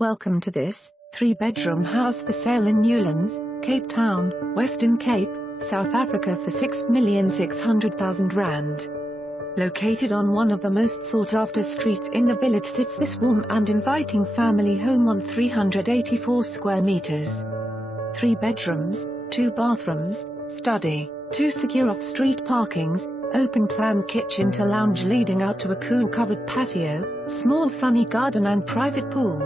Welcome to this 3-bedroom house for sale in Newlands, Cape Town, Western Cape, South Africa for R6,600,000. Located on one of the most sought-after streets in the village sits this warm and inviting family home on 384 square meters. 3 bedrooms, 2 bathrooms, study, 2 secure off-street parkings, open-plan kitchen to lounge leading out to a cool covered patio, small sunny garden and private pool.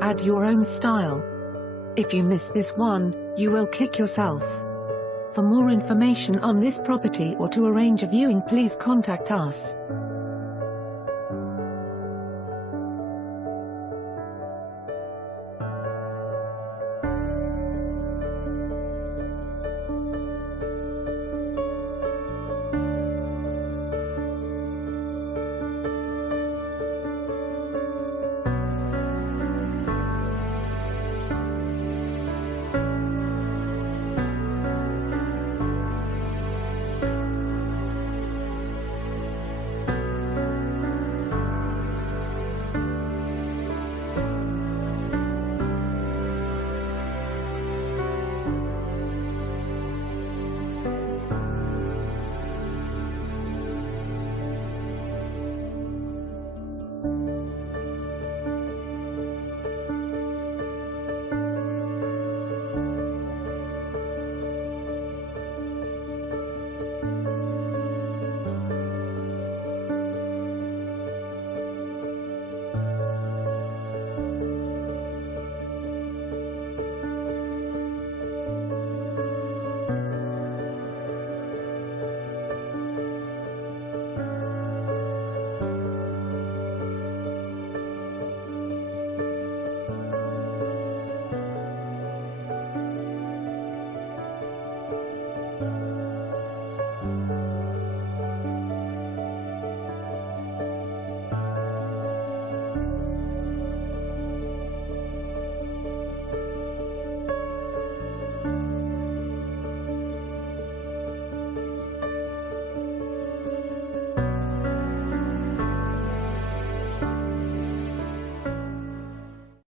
Add your own style. If you miss this one, you will kick yourself. For more information on this property or to arrange a viewing, please contact us.